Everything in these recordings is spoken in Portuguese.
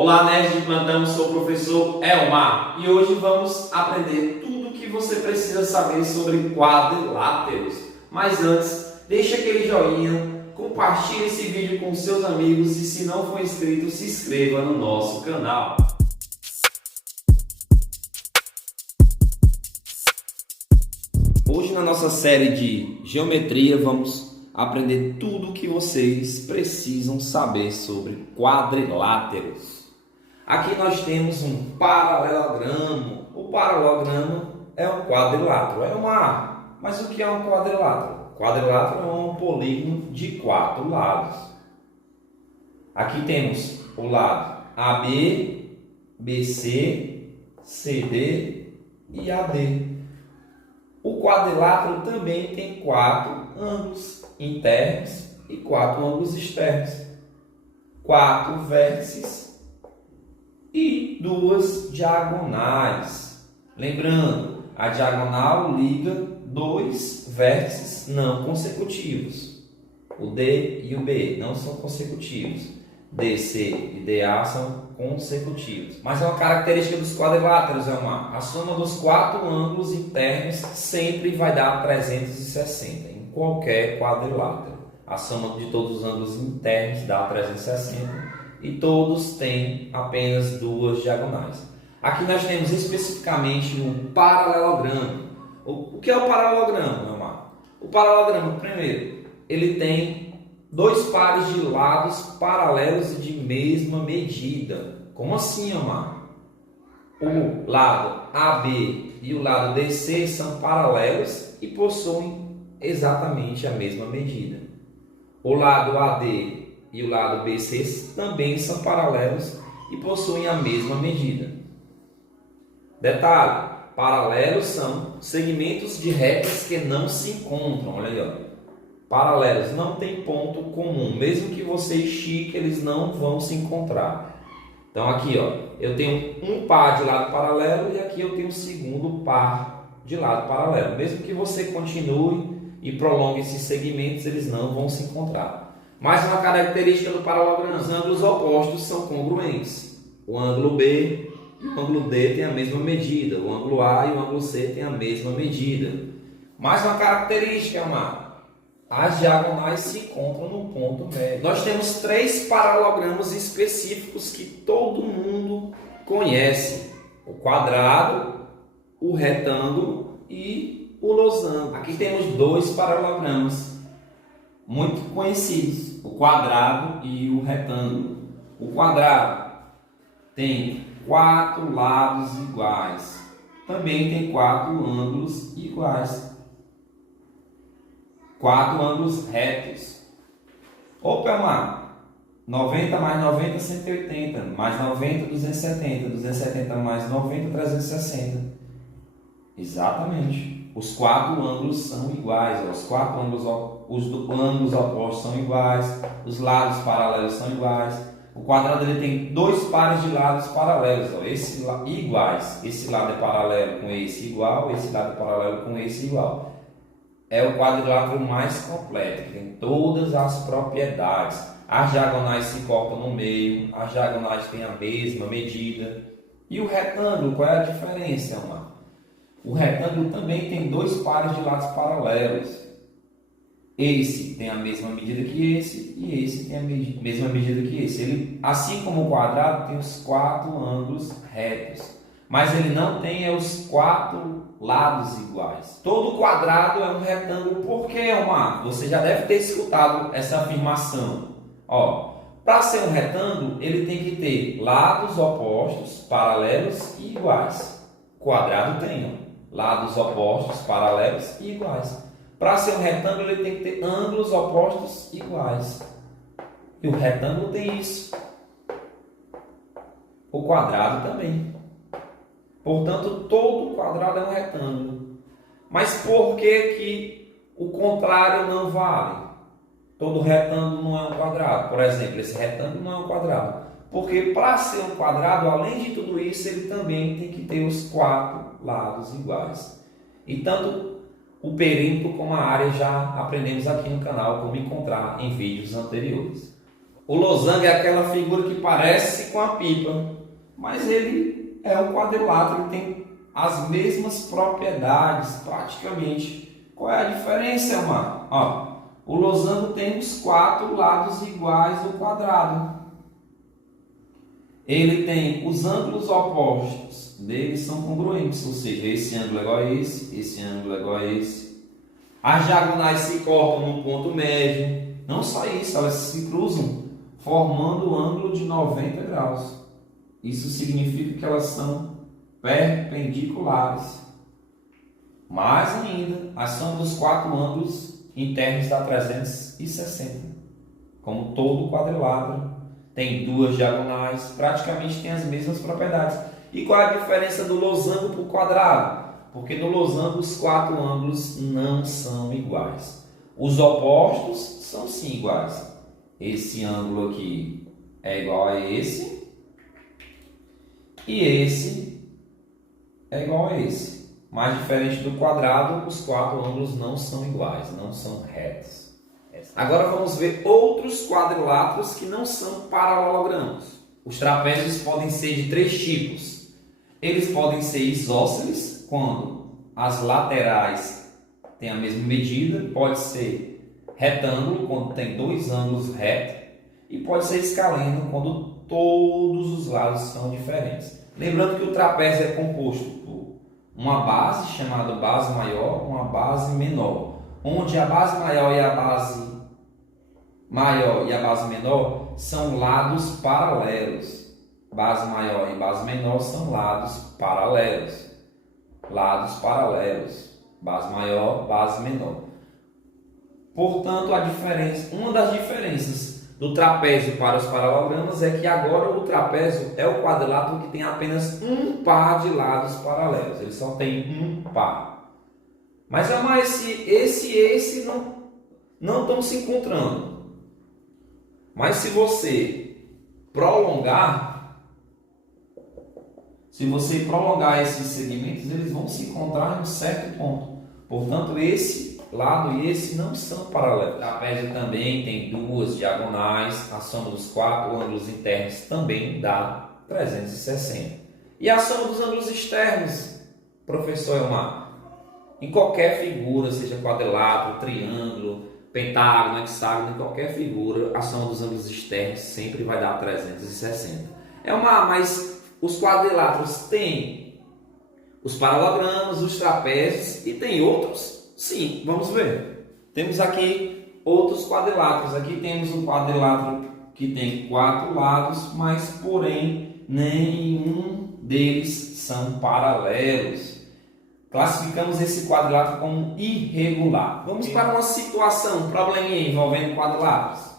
Olá, nerd de plantão, sou o professor Elmar e hoje vamos aprender tudo o que você precisa saber sobre quadriláteros. Mas antes, deixa aquele joinha, compartilhe esse vídeo com seus amigos e se não for inscrito, se inscreva no nosso canal. Hoje na nossa série de geometria vamos aprender tudo o que vocês precisam saber sobre quadriláteros. Aqui nós temos um paralelogramo. O paralelogramo é um quadrilátero, Mas o que é um quadrilátero? Quadrilátero é um polígono de 4 lados. Aqui temos o lado AB, BC, CD e AD. O quadrilátero também tem 4 ângulos internos e 4 ângulos externos, 4 vértices e 2 diagonais. Lembrando, a diagonal liga 2 vértices não consecutivos. O D e o B não são consecutivos. DC e DA são consecutivos. Mas é uma característica dos quadriláteros, a soma dos 4 ângulos internos sempre vai dar 360 em qualquer quadrilátero. A soma de todos os ângulos internos dá 360 e todos têm apenas 2 diagonais. Aqui nós temos especificamente um paralelogramo. O que é o paralelogramo, O paralelogramo, primeiro, ele tem 2 pares de lados paralelos e de mesma medida. Como assim, O lado AB e o lado DC são paralelos e possuem exatamente a mesma medida. O lado AD e o lado BC também são paralelos e possuem a mesma medida. Detalhe, paralelos são segmentos de retas que não se encontram. Olha aí, Paralelos não tem ponto comum, mesmo que você estique, eles não vão se encontrar. Então aqui, eu tenho um par de lado paralelo e aqui eu tenho um segundo par de lado paralelo. Mesmo que você continue e prolongue esses segmentos, eles não vão se encontrar. Mais uma característica do paralelogramo: os ângulos opostos são congruentes. O ângulo B e o ângulo D têm a mesma medida. O ângulo A e o ângulo C têm a mesma medida. Mais uma característica, as diagonais se encontram no ponto médio. Nós temos 3 paralelogramos específicos que todo mundo conhece: o quadrado, o retângulo e o losango. Aqui temos 2 paralelogramas muito conhecidos: o quadrado e o retângulo. O quadrado tem 4 lados iguais, também tem 4 ângulos iguais. 4 ângulos retos. 90 mais 90, 180. Mais 90, 270. 270 mais 90, 360. Exatamente. Os 4 ângulos são iguais. Os ângulos opostos são iguais. Os lados paralelos são iguais. O quadrado ele tem 2 pares de lados paralelos. Iguais. Esse lado é paralelo com esse igual. Esse lado é paralelo com esse igual. É o quadrilátero mais completo, que tem todas as propriedades. As diagonais se cortam no meio, as diagonais têm a mesma medida. E o retângulo, qual é a diferença, O retângulo também tem 2 pares de lados paralelos. Esse tem a mesma medida que esse e esse tem a mesma medida que esse. Ele, assim como o quadrado, tem os 4 ângulos retos. Mas ele não tem os 4 lados iguais. Todo quadrado é um retângulo. Por quê, Você já deve ter escutado essa afirmação. Para ser um retângulo, ele tem que ter lados opostos, paralelos e iguais. Quadrado tem, lados opostos, paralelos e iguais. Para ser um retângulo, ele tem que ter ângulos opostos iguais. E o retângulo tem isso. O quadrado também. Portanto, todo quadrado é um retângulo. Mas por que o contrário não vale? Todo retângulo não é um quadrado. Por exemplo, esse retângulo não é um quadrado. Porque para ser um quadrado, além de tudo isso, ele também tem que ter os 4 lados iguais. E tanto o perímetro como a área já aprendemos aqui no canal como encontrar em vídeos anteriores. O losango é aquela figura que parece com a pipa, mas ele é um quadrilátero, ele tem as mesmas propriedades praticamente. Qual é a diferença, Elmar? Ó, o losango tem os 4 lados iguais do quadrado. Ele tem os ângulos opostos dele são congruentes, ou seja, esse ângulo é igual a esse ângulo é igual a esse. As diagonais se cortam no ponto médio. Não só isso, elas se cruzam formando o ângulo de 90 graus. Isso significa que elas são perpendiculares. Mais ainda, a soma dos 4 ângulos internos dá 360. Como todo quadrilátero, tem 2 diagonais, praticamente tem as mesmas propriedades. E qual é a diferença do losango para o quadrado? Porque no losango os 4 ângulos não são iguais. Os opostos são sim iguais. Esse ângulo aqui é igual a esse. E esse é igual a esse. Mas diferente do quadrado, os 4 ângulos não são iguais, não são retos. Agora vamos ver outros quadriláteros que não são paralelogramos. Os trapézios podem ser de 3 tipos. Eles podem ser isósceles, quando as laterais têm a mesma medida. Pode ser retângulo, quando tem 2 ângulos retos. E pode ser escaleno, quando todos os lados são diferentes. Lembrando que o trapézio é composto por uma base chamada base maior, uma base menor, onde a base maior e a base menor são lados paralelos. Base maior e base menor são lados paralelos. Lados paralelos. Base maior, base menor. Portanto, uma das diferenças do trapézio para os paralelogramas é que agora o trapézio é o quadrilátero que tem apenas um par de lados paralelos. Ele só tem um par. Mas esse não estão se encontrando. Mas se você prolongar esses segmentos, eles vão se encontrar em um certo ponto. Portanto, esse lado e esse não são paralelos. O trapézio também tem 2 diagonais. A soma dos 4 ângulos internos também dá 360. E a soma dos ângulos externos, professor Elmar? Em qualquer figura, seja quadrilátero, triângulo, pentágono, hexágono, em qualquer figura, a soma dos ângulos externos sempre vai dar 360. Mas os quadriláteros têm os paralelogramas, os trapézios e tem outros? Sim, vamos ver. Temos aqui outros quadriláteros. Aqui temos um quadrilátero que tem 4 lados, mas porém nenhum deles são paralelos. Classificamos esse quadrilátero como irregular. Vamos para uma situação, um probleminha envolvendo quadriláteros.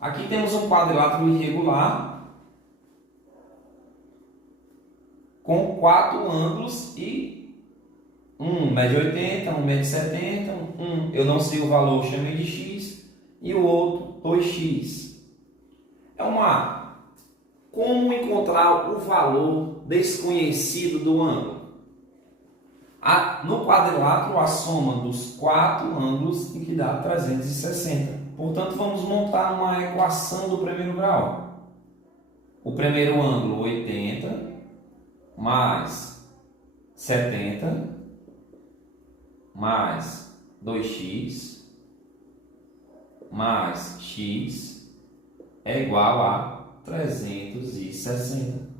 Aqui temos um quadrilátero irregular com 4 ângulos e um mede 80, um mede 70, eu não sei o valor, chamei de x, e o outro 2x. Como encontrar o valor desconhecido do ângulo? No quadrilátero, a soma dos 4 ângulos tem que dar 360. Portanto, vamos montar uma equação do primeiro grau. O primeiro ângulo, 80, mais 70, mais 2x, mais x, é igual a 360.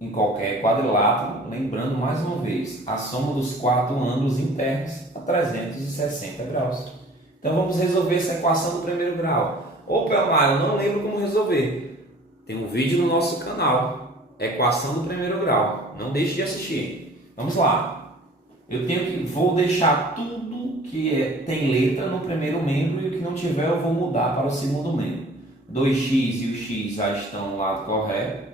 Em qualquer quadrilátero, lembrando mais uma vez, a soma dos 4 ângulos internos a 360 graus. Então vamos resolver essa equação do primeiro grau. Opa, Elmar, eu não lembro como resolver. Tem um vídeo no nosso canal, equação do primeiro grau. Não deixe de assistir. Vamos lá. Vou deixar tudo que tem letra no primeiro membro e o que não tiver eu vou mudar para o segundo membro. 2x e o x já estão no lado correto.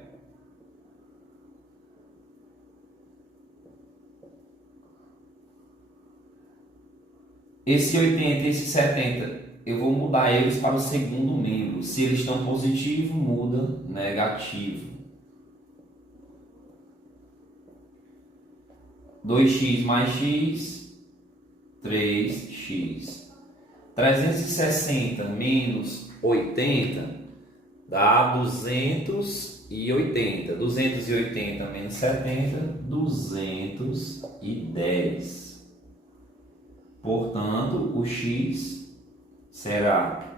Esse 80 e esse 70, eu vou mudar eles para o segundo membro. Se eles estão positivo, muda negativo. 2x mais x, 3x. 360 menos 80 dá 280. 280 menos 70, 210. Portanto, o x será...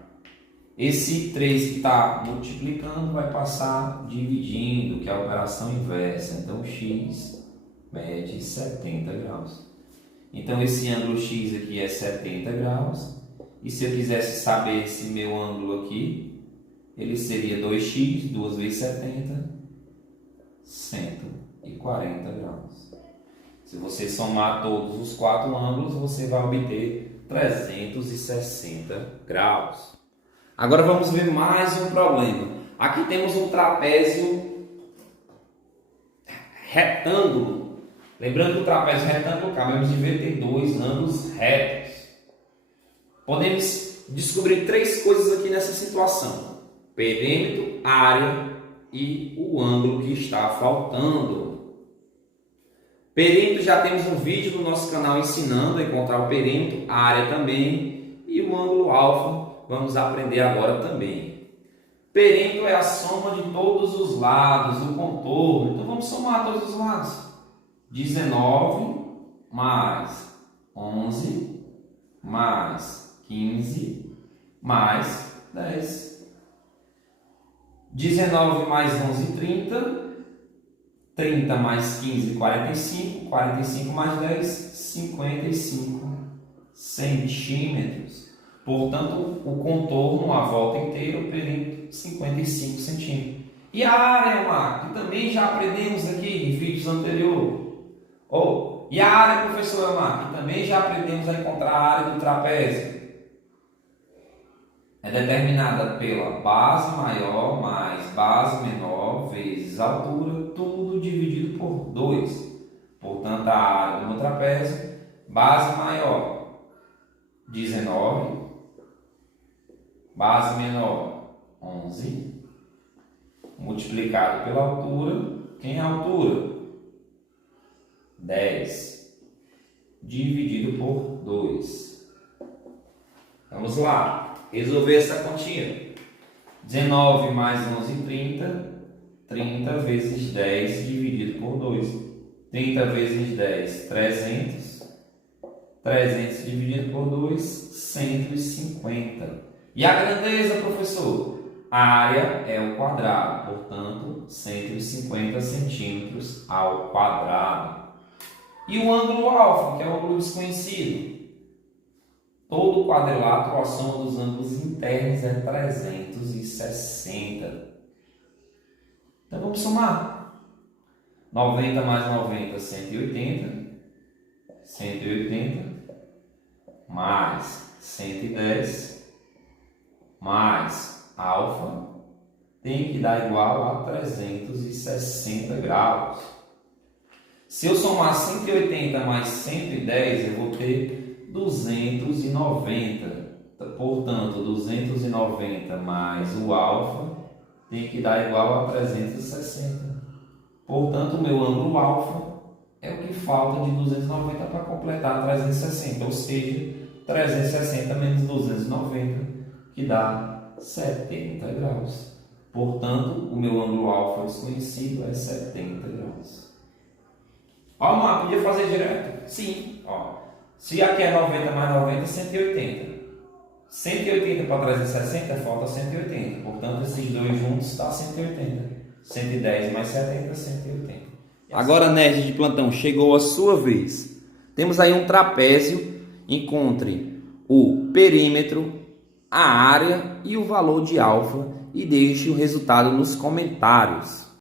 Esse 3 que está multiplicando vai passar dividindo, que é a operação inversa. Então, o x mede 70 graus. Então, esse ângulo x aqui é 70 graus. E se eu quisesse saber esse meu ângulo aqui, ele seria 2x, 2 vezes 70, 140 graus. Se você somar todos os 4 ângulos, você vai obter 360 graus. Agora vamos ver mais um problema. Aqui temos um trapézio retângulo. Lembrando que o trapézio retângulo, acabamos de ver, tem 2 ângulos retos. Podemos descobrir 3 coisas aqui nessa situação: perímetro, área e o ângulo que está faltando. Perímetro, já temos um vídeo no nosso canal ensinando a encontrar o perímetro, a área também, e o ângulo alfa vamos aprender agora também. Perímetro é a soma de todos os lados do contorno. Então vamos somar todos os lados. 19 mais 11 mais 15 mais 10. 19 mais 11, 30. 30 mais 15, 45. 45 mais 10, 55 centímetros. Portanto, o contorno, a volta inteira, o perímetro, 55 centímetros. E a área, Marco, que também já aprendemos aqui em vídeos anteriores. E a área, professor Marco, que também já aprendemos a encontrar a área do trapézio. É determinada pela base maior mais base menor vezes altura, tudo dividido por 2. Portanto, a área do meu trapézio, base maior, 19. Base menor, 11, multiplicado pela altura. Quem é a altura? 10, dividido por 2. Vamos lá, resolver essa continha. 19 mais 11, 30. 30 vezes 10 dividido por 2. 30 vezes 10, 300. 300 dividido por 2, 150. E a grandeza, professor? A área é o quadrado, portanto, 150 centímetros ao quadrado. E o ângulo alfa, que é o ângulo desconhecido? Todo quadrilátero, a soma dos ângulos internos é 360. Então, vamos somar. 90 mais 90, 180. 180 mais 110. Mais alfa tem que dar igual a 360 graus. Se eu somar 180 mais 110, eu vou ter 290. Portanto, 290 mais o alfa tem que dar igual a 360. Portanto, o meu ângulo alfa é o que falta de 290 para completar 360. Ou seja, 360 menos 290. Que dá 70 graus. Portanto, o meu ângulo alfa desconhecido é 70 graus. Mas podia fazer direto? Sim. Se aqui é 90 mais 90, 180. 180 para 360, falta 180. Portanto, esses dois juntos dá 180. 110 mais 70, 180. Agora, nerd de plantão, chegou a sua vez. Temos aí um trapézio. Encontre o perímetro, a área e o valor de alfa e deixe o resultado nos comentários.